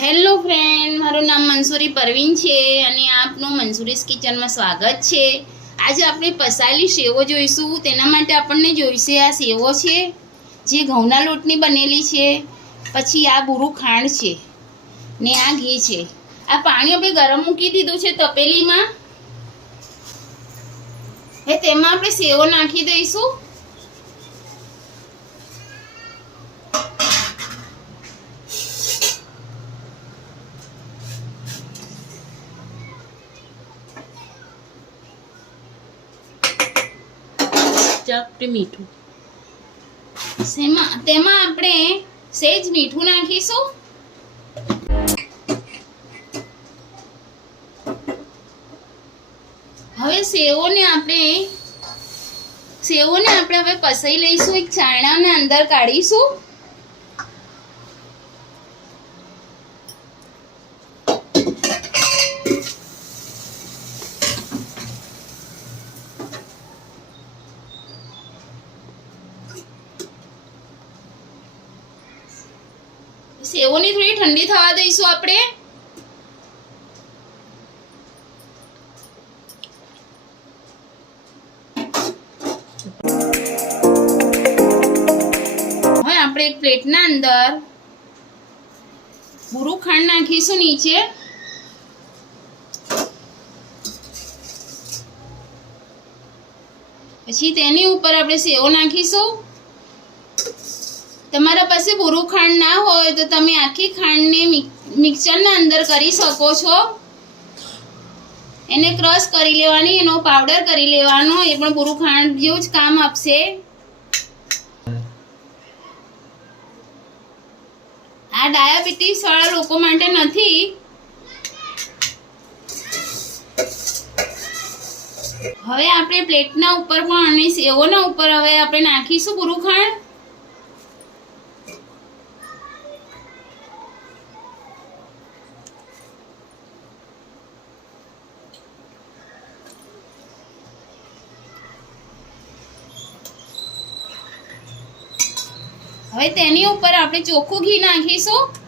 Hello friend, મારું નામ મંસૂરી પરવીન છે અને આપનું મંસૂરીસ કિચનમાં સ્વાગત છે। આજે આપણે પસાયેલી સેવો જોઈશું। તેના માટે આપણને જોઈશે આ સેવો છે જે ઘઉંના લોટની બનેલી છે, પછી આ બુરું ખાંડ છે ને આ ઘી છે। આ પાણી આપણે ગરમ મૂકી દીધું છે તપેલીમાં। હવે તેમાં આપણે સેવો નાખી દઈશું। મીઠું તેમાં આપણે સહેજ મીઠું નાખીશું। હવે સેવોને આપણે હવે પસાઈ લઈશું। એક ચાળણાને અંદર કાઢીશું। સેવોની થોડી ઠંડી થવા દઈશું આપણે। હવે આપણે એક પ્લેટના અંદર બુરું ખાંડ નાખીશું નીચે। પછી તેની ઉપર આપણે સેવો નાખીશું। તમારા પાસે બુરું ખાંડ ના હોય તો તમે આખી ખાંડને મિક્સરના અંદર કરી શકો છો। એને ક્રશ કરી લેવાની, એનો પાવડર કરી લેવાનો, એ પણ બુરું ખાંડ જેવું જ કામ આપશે। આ ડાયાબિટીસ વાળા લોકો માટે નથી। હવે આપણે પ્લેટના ઉપર પણ અને સેવોના ઉપર હવે આપણે નાખીશું બુરું ખાંડ। હવે તેની ઉપર આપણે ચોખ્ખું ઘી નાખીશું।